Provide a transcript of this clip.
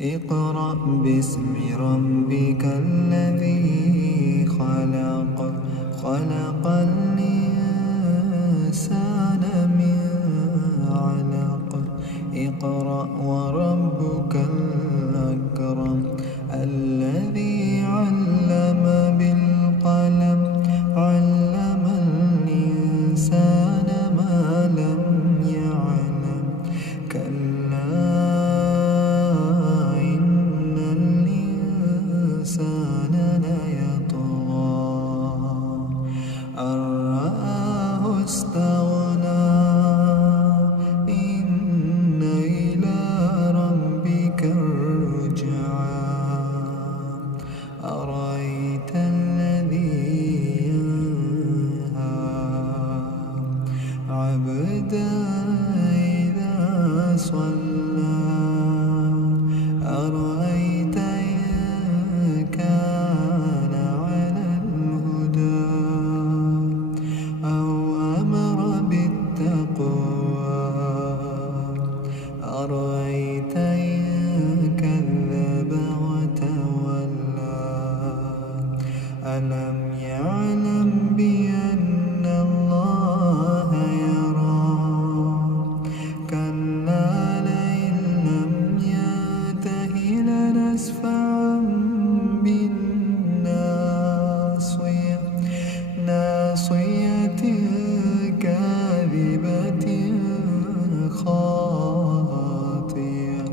اقرأ باسم ربك الذي خلق خلق الإنسان من علق اقرأ وربك الأكرم الذي علم بالقلم علم الإنسان ما لم يعلم كلا إن الإنسان ليطغى أن رآه استغنى إن إلى ربك الرجعى أرأيت الذي ينهى عبدا إذا صلى أرأيت إن كان على الهدى أو أمر بالتقوى أرأيت إن كذب وتولى ألم يعلم بأن الله يرى كلا لئن لم ينته لنسفعا بالناصية ناصية كاذبة خاطئة